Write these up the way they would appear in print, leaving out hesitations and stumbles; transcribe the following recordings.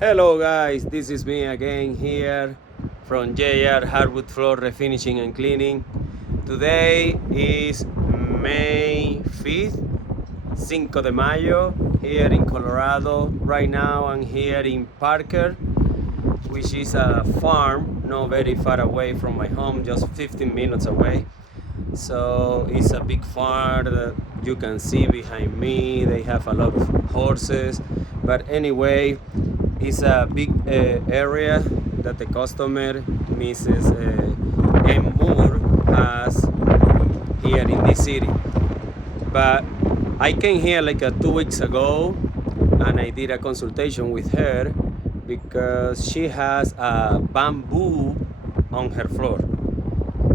Hello guys, this is me again here from 𝐬𝐮𝐻 Hardwood Floor Refinishing and Cleaning. Today is May 5th, Cinco de Mayo, here in Colorado. Right now I'm here in Parker, which is a farm not very far away from my home, just 15 minutes away. So it's a big farm that you can see behind me. They have a lot of horses, but anyway, it's a big area that the customer, Mrs. M. Moore, has here in this city. But I came here like 2 weeks ago and I did a consultation with her because she has a bamboo on her floor.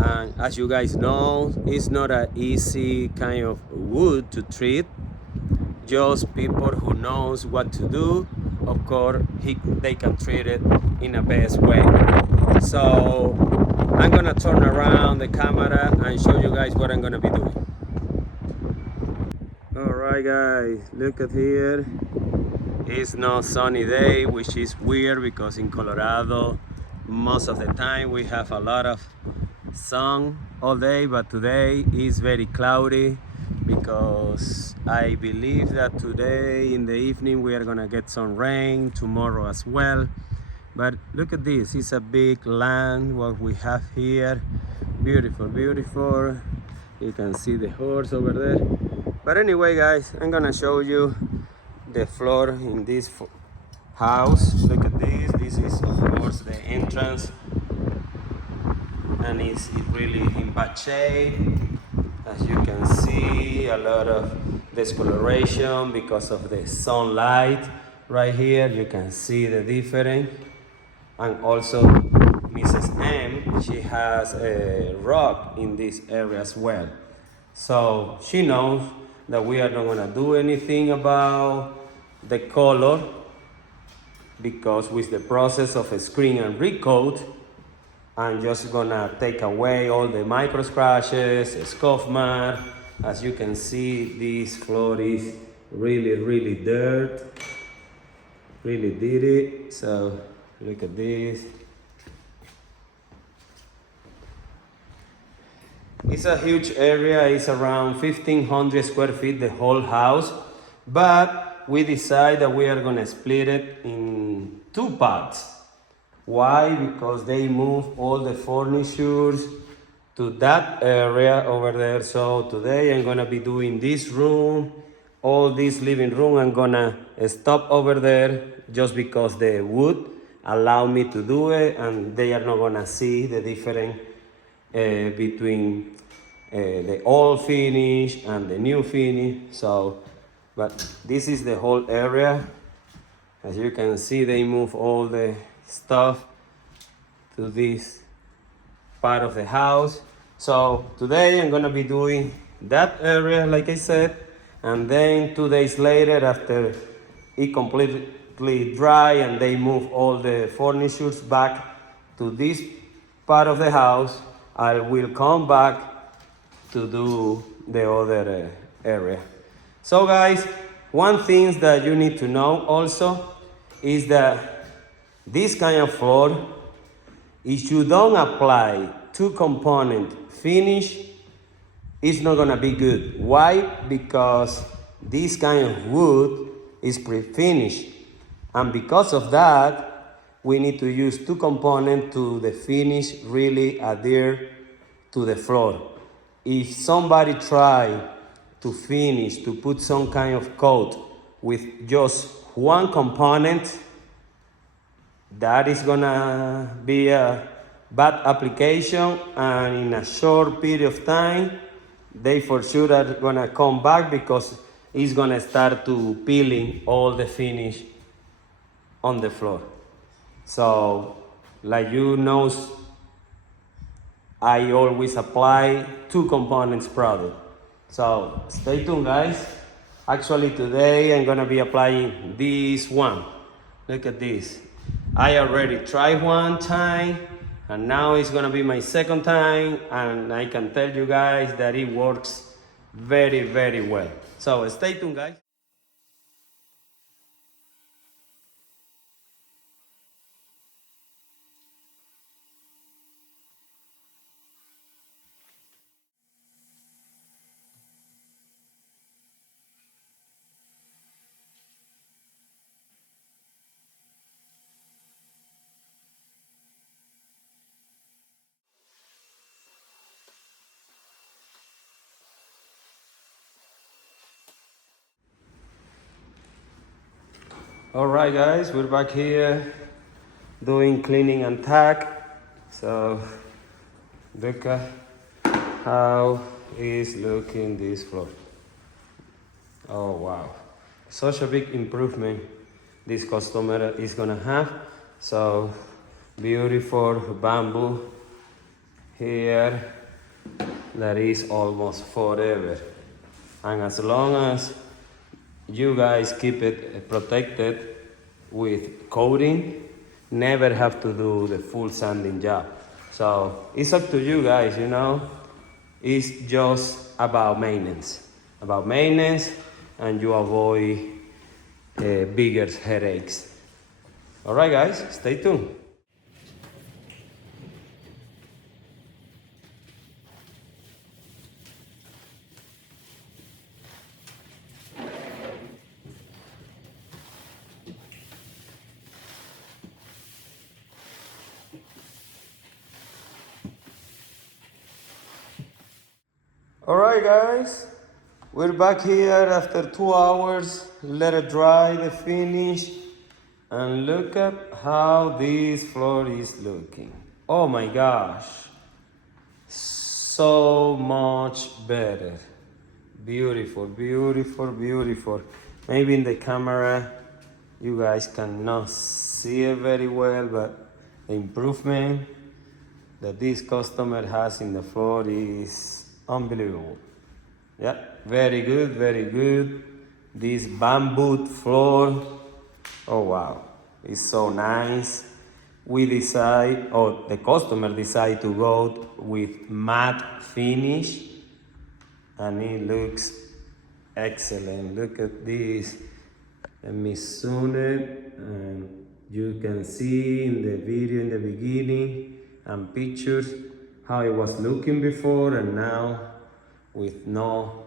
And as you guys know, it's not an easy kind of wood to treat. Just people who knows what to do, of course, they can treat it in the best way. So I'm gonna turn around the camera and show you guys what I'm gonna be doing. All right, guys, look at here. It's not sunny day, which is weird because in Colorado, most of the time we have a lot of sun all day, but today is very cloudy because I believe that today in the evening we are gonna get some rain, tomorrow as well. But look at this, it's a big land what we have here. Beautiful, beautiful. You can see the horse over there. But anyway, guys, I'm gonna show you the floor in this house. Look at this. This is of course the entrance, and it's really in bad shape. As you can see, a lot of discoloration because of the sunlight. Right here you can see the difference. And also Mrs. M, she has a rock in this area as well. So she knows that we are not gonna do anything about the color because with the process of a screen and recoat, I'm just gonna take away all the micro scratches, scuff mark. As you can see, this floor is really dirt, really dirty. So look at this. It's a huge area. It's around 1,500 square feet, the whole house. But we decided that we are gonna split it in two parts. Why? Because they move all the furnitures to that area over there. So today I'm gonna be doing this room, all this living room. I'm gonna stop over there just because the wood allow me to do it, and they are not gonna see the difference between the old finish and the new finish. So, but this is the whole area. As you can see, they move all the stuff to this part of the house. So today I'm gonna be doing that area like I said, and then 2 days later, after it completely dry and they move all the furnitures back to this part of the house, I will come back to do the other area. So guys, one thing that you need to know also is that this kind of floor, if you don't apply two-component finish, it's not gonna be good. Why? Because this kind of wood is pre-finished, and because of that, we need to use two components to the finish really adhere to the floor. If somebody try to finish, to put some kind of coat with just one component, that is gonna be a bad application, and in a short period of time, they for sure are gonna come back because it's gonna start to peeling all the finish on the floor. So, like you know, I always apply two components product. So stay tuned, guys. Actually today I'm gonna be applying this one. Look at this. I already tried one time and now it's gonna be my second time, and I can tell you guys that it works very well. So stay tuned, guys. Alright guys, we're back here doing cleaning and tack. So look at how is looking this floor. Oh wow, such a big improvement this customer is gonna have. So beautiful bamboo here that is almost forever. And as long as you guys keep it protected with coating, never have to do the full sanding job. So it's up to you guys, you know. It's just about maintenance. And you avoid bigger headaches. All right, guys, stay tuned. All right, guys, we're back here after 2 hours. Let it dry, the finish, and look at how this floor is looking. Oh my gosh, so much better. Beautiful, beautiful, beautiful. Maybe in the camera you guys cannot see it very well, but the improvement that this customer has in the floor is unbelievable. Yeah, very good, very good. This bamboo floor, oh wow, it's so nice. We decide, or the customer decide to go with matte finish, and it looks excellent. Look at this. Let me zoom it, and you can see in the video in the beginning and pictures how it was looking before and now with no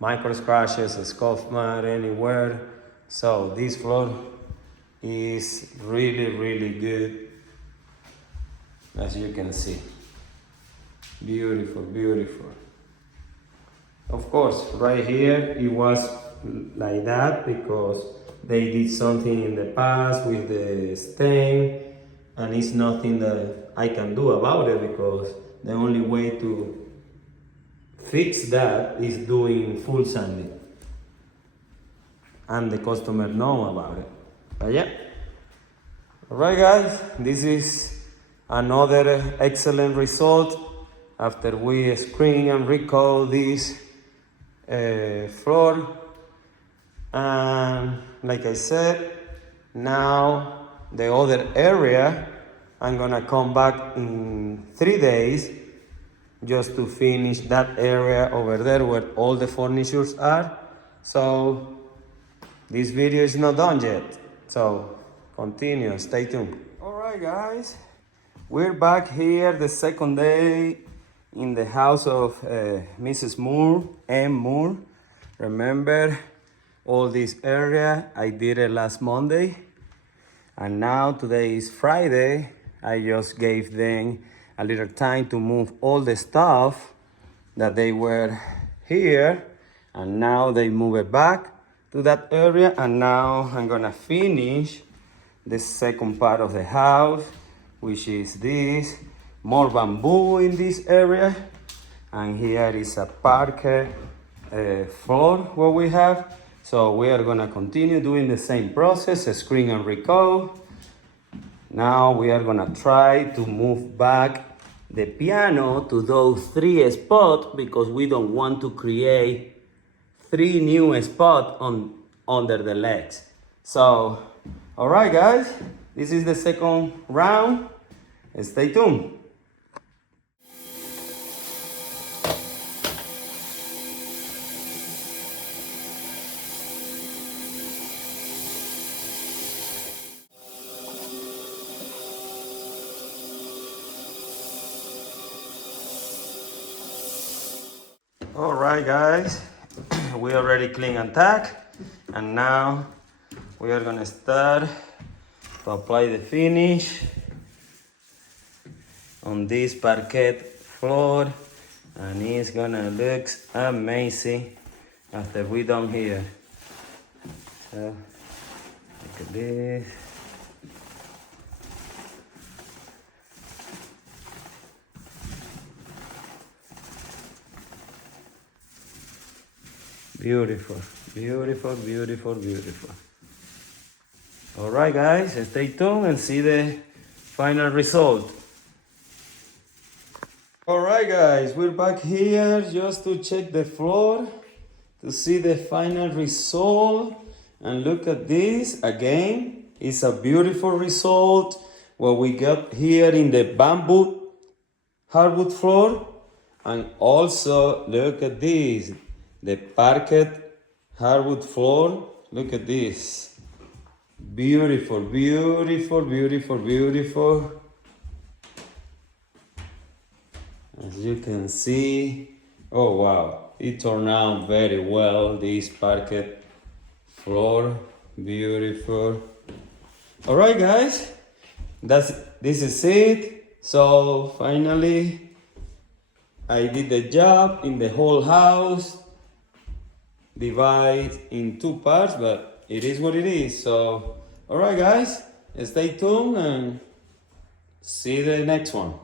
micro scratches, scuff mark anywhere. So this floor is really, really good, as you can see. Beautiful, beautiful. Of course, right here it was like that because they did something in the past with the stain, and it's nothing that I can do about it because the only way to fix that is doing full sanding, and the customer know about it. But yeah, all right guys, this is another excellent result after we screen and recoat this floor. And like I said, now the other area, I'm gonna come back in 3 days just to finish that area over there where all the furnitures are. So this video is not done yet, so continue, stay tuned. All right guys, we're back here the second day in the house of Mrs. Moore, M. Moore. Remember all this area, I did it last Monday, and now today is Friday. I just gave them a little time to move all the stuff that they were here, and now they move it back to that area, and now I'm gonna finish the second part of the house, which is this. More bamboo in this area, and here is a parquet floor what we have. So we are gonna continue doing the same process, screen and recoat. Now we are gonna try to move back the piano to those 3 spots because we don't want to create 3 new spots under the legs. So, all right guys, this is the second round. Stay tuned. All right guys, we already clean and tack, and now we are gonna start to apply the finish on this parquet floor, and it's gonna look amazing after we done here. So at this. Beautiful, beautiful, beautiful, beautiful. All right, guys, stay tuned and see the final result. All right, guys, we're back here just to check the floor to see the final result. And look at this again. It's a beautiful result. What we got here in the bamboo hardwood floor. And also look at this, the parquet hardwood floor. Look at this. Beautiful, beautiful, beautiful, beautiful. As you can see, oh wow, it turned out very well, this parquet floor, beautiful. All right, guys, this is it. So finally, I did the job in the whole house, divide in 2 parts, but it is what it is. So, all right, guys, stay tuned and see the next one.